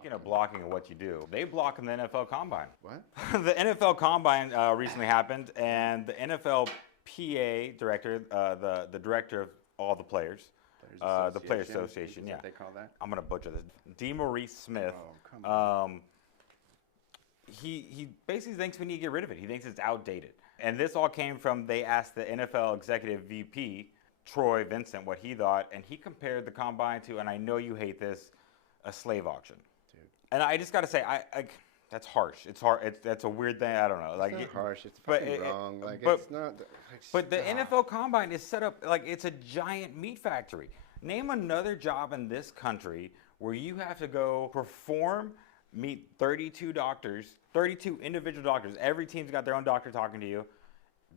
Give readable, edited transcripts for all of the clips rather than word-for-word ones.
Speaking of blocking and what you do, they block in the NFL Combine. What? The NFL Combine recently happened, and the NFL PA director, the director of all the players, the Players Association, yeah. What they call that? I'm going to butcher this. DeMaurice Smith. Oh, come on. He basically thinks we need to get rid of it. He thinks it's outdated. And this all came from, they asked the NFL executive VP, Troy Vincent, what he thought, and he compared the Combine to, and I know you hate this, a slave auction. Dude. And I just got to say, that's harsh. It's hard. That's a weird thing. I don't know. Like, it's not harsh. It's fucking wrong. Like, it's not. But the NFL Combine is set up like it's a giant meat factory. Name another job in this country where you have to go perform, meet 32 doctors, 32 individual doctors. Every team's got their own doctor talking to you.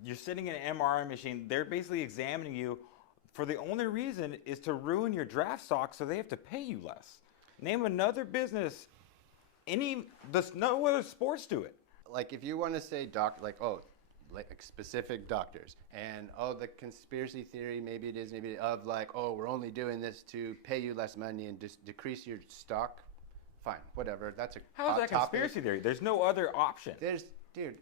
You're sitting in an MRI machine. They're basically examining you for the only reason is to ruin your draft stock, so they have to pay you less. Name another business. No other sports do it. Like if you want to say like specific doctors, and the conspiracy theory, maybe it is, of like, we're only doing this to pay you less money and just decrease your stock. Fine, whatever. That's a how's that conspiracy theory? There's no other option. Dude.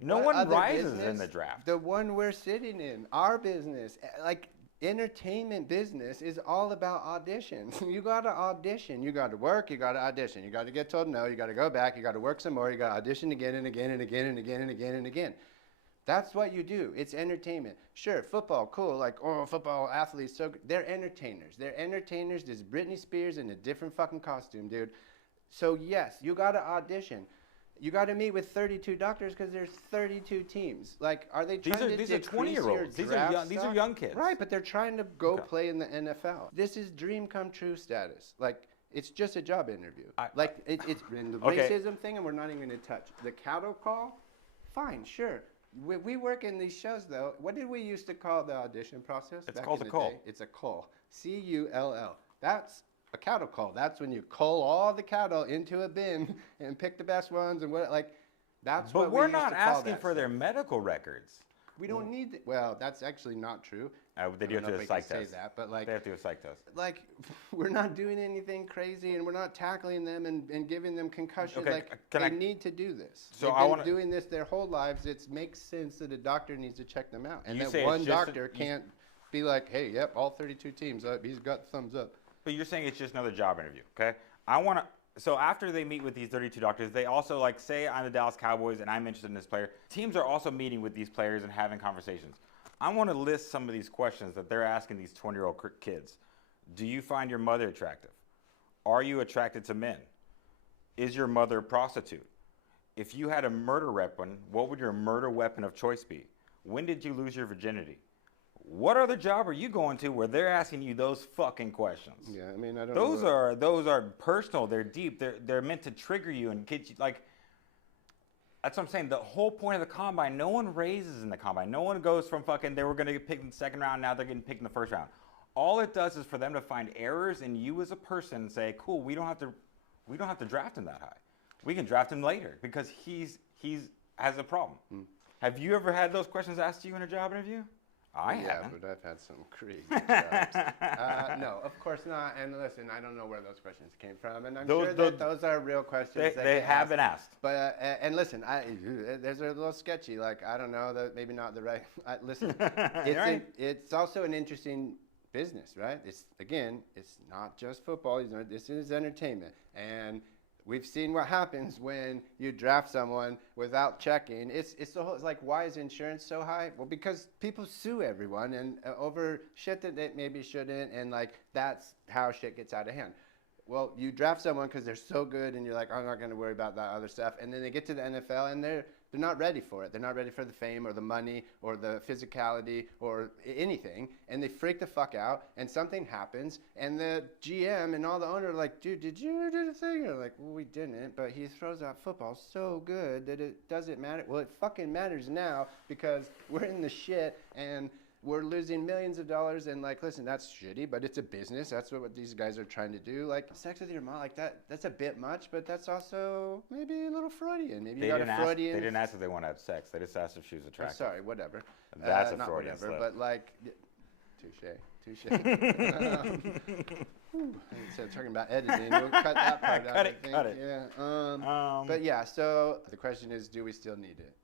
No one rises in the draft. The one we're sitting in, our business, like entertainment business is all about auditions. You got to audition. You got to work. You got to audition. You got to get told no. You got to go back. You got to work some more. You got to audition again and again and again and again and again and again. That's what you do. It's entertainment. Sure, football, cool. Like, football athletes, so good. They're entertainers. They're entertainers. There's Britney Spears in a different fucking costume, dude. So yes, you got to audition. You got to meet with 32 doctors because there's 32 teams. Like, are they trying to these are 20-year-olds. These are young kids. Right, but they're trying to go play in the NFL. This is dream come true status. Like, it's just a job interview. It's in the racism thing, and we're not even going to touch the cattle call. Fine, sure. We work in these shows though. What did we used to call the audition process? It's called a call. It's a call. CULL. That's a cattle call. That's when you cull all the cattle into a bin and pick the best ones and that's what we used to call that. But we're not asking for their medical records. We don't need well, that's actually not true. They do have to do a psych test. But like, they have to do a psych test. Like, we're not doing anything crazy, and we're not tackling them and giving them concussions. Okay, they need to do this. So they've been doing this their whole lives. It makes sense that a doctor needs to check them out, and that one doctor can't be like, hey, yep, all 32 teams, he's got thumbs up. But you're saying it's just another job interview, okay? So after they meet with these 32 doctors, they also, like, say I'm the Dallas Cowboys and I'm interested in this player. Teams are also meeting with these players and having conversations. I want to list some of these questions that they're asking these 20-year-old kids. Do you find your mother attractive? Are you attracted to men? Is your mother a prostitute? If you had a murder weapon, what would your murder weapon of choice be? When did you lose your virginity? What other job are you going to where they're asking you those fucking questions? Yeah, I mean, I don't know. Those are personal. They're deep. They're meant to trigger you and get you, like, that's what I'm saying. The whole point of the Combine, no one raises in the Combine. No one goes from fucking, they were going to get picked in the second round, now they're getting picked in the first round. All it does is for them to find errors in you as a person and say, cool, we don't have to draft him that high. We can draft him later because he's has a problem. Have you ever had those questions asked to you in a job interview? I haven't. Yeah, but I've had some crazy jobs. No, of course not. And listen, I don't know where those questions came from, and I'm sure that those are real questions. They have been asked. But and listen, there's a little sketchy. Like, I don't know, that maybe not the right. Listen, it's also an interesting business, right? It's not just football. This is entertainment, and we've seen what happens when you draft someone without checking. It's like, why is insurance so high? Well, because people sue everyone and over shit that they maybe shouldn't, and like that's how shit gets out of hand. Well, you draft someone because they're so good, and you're like, I'm not going to worry about that other stuff, and then they get to the NFL and they're not ready for it. They're not ready for the fame or the money or the physicality or anything, and they freak the fuck out, and something happens, and the GM and all the owners are like, dude, did you do the thing? You're like, well, we didn't, but he throws out football so good that it doesn't matter. Well, it fucking matters now because we're in the shit, and we're losing millions of dollars, and like, listen, that's shitty, but it's a business. That's what these guys are trying to do. Like, sex with your mom, like that's a bit much, but that's also maybe a little Freudian. Maybe you got a Freudian. They didn't ask if they want to have sex. They just asked if she was attractive. Sorry, whatever. That's a not Freudian whatever, slip. But like, touche. touche. Instead of talking about editing, we'll cut that part out. Cut it. Yeah. But yeah, so the question is, do we still need it?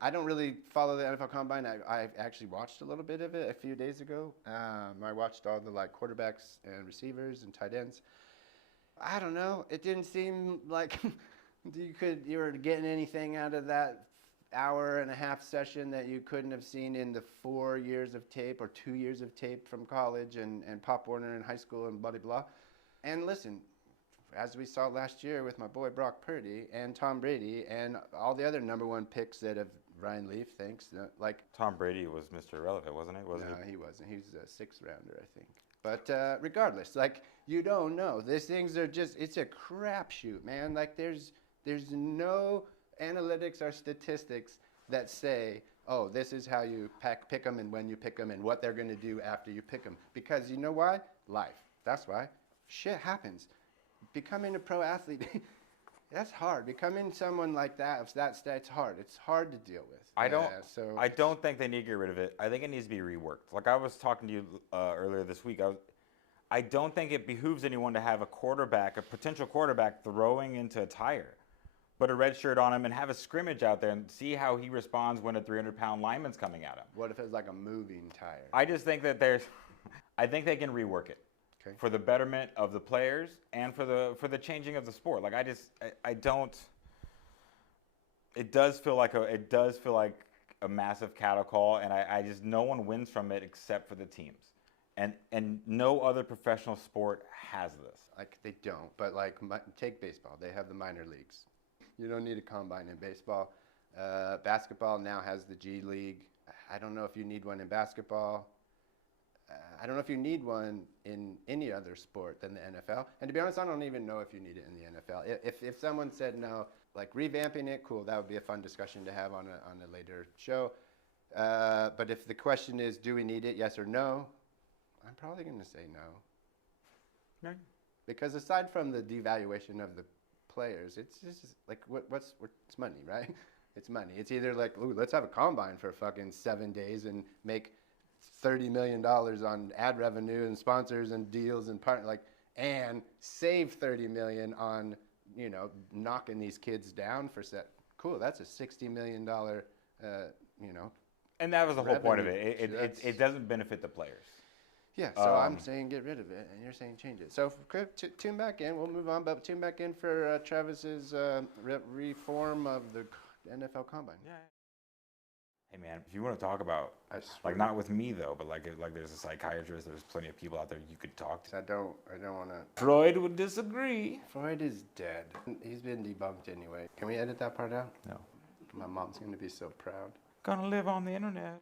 I don't really follow the NFL Combine. I actually watched a little bit of it a few days ago. I watched all the quarterbacks and receivers and tight ends. I don't know. It didn't seem like you were getting anything out of that hour and a half session that you couldn't have seen in the 4 years of tape or 2 years of tape from college and Pop Warner in high school and blah, blah, blah. And listen, as we saw last year with my boy Brock Purdy and Tom Brady and all the other number one picks that have Ryan Leaf, thanks. Tom Brady was Mr. Irrelevant, wasn't he? He wasn't. He was a sixth rounder, I think. But regardless, you don't know. These things are it's a crapshoot, man. There's no analytics or statistics that say, oh, this is how you pick them and when you pick them and what they're going to do after you pick them. Because you know why? Life. That's why. Shit happens. Becoming a pro athlete, that's hard. Becoming someone like that, it's hard. It's hard to deal with. I don't think they need to get rid of it. I think it needs to be reworked. Like I was talking to you earlier this week, I don't think it behooves anyone to have a potential quarterback throwing into a tire. Put a red shirt on him and have a scrimmage out there and see how he responds when a 300-pound lineman's coming at him. What if it was like a moving tire? I just think that I think they can rework it for the betterment of the players and for the changing of the sport. I don't. It does feel like a massive cattle call, and I just no one wins from it except for the teams, and no other professional sport has this. They don't, but take baseball. They have the minor leagues. You don't need a combine in baseball. Basketball now has the G League. I don't know if you need one in basketball. I don't know if you need one in any other sport than the NFL. And to be honest, I don't even know if you need it in the NFL. If someone said no, revamping it, cool, that would be a fun discussion to have on a later show. But if the question is, do we need it, yes or no, I'm probably going to say no. No. Because aside from the devaluation of the players, it's just it's money, right? It's money. It's either ooh, let's have a combine for fucking 7 days and make $30 million on ad revenue and sponsors and deals and and save $30 million on knocking these kids down for set. Cool, that's a $60 million And that was the whole point of it. It doesn't benefit the players. Yeah, so I'm saying get rid of it, and you're saying change it. So tune back in. We'll move on, but tune back in for Travis's reform of the NFL Combine. Yeah. Hey man, if you want to talk about, not with me though, but there's a psychiatrist, there's plenty of people out there you could talk to. I don't want to. Freud would disagree. Freud is dead. He's been debunked anyway. Can we edit that part out? No. My mom's going to be so proud. Gonna live on the internet.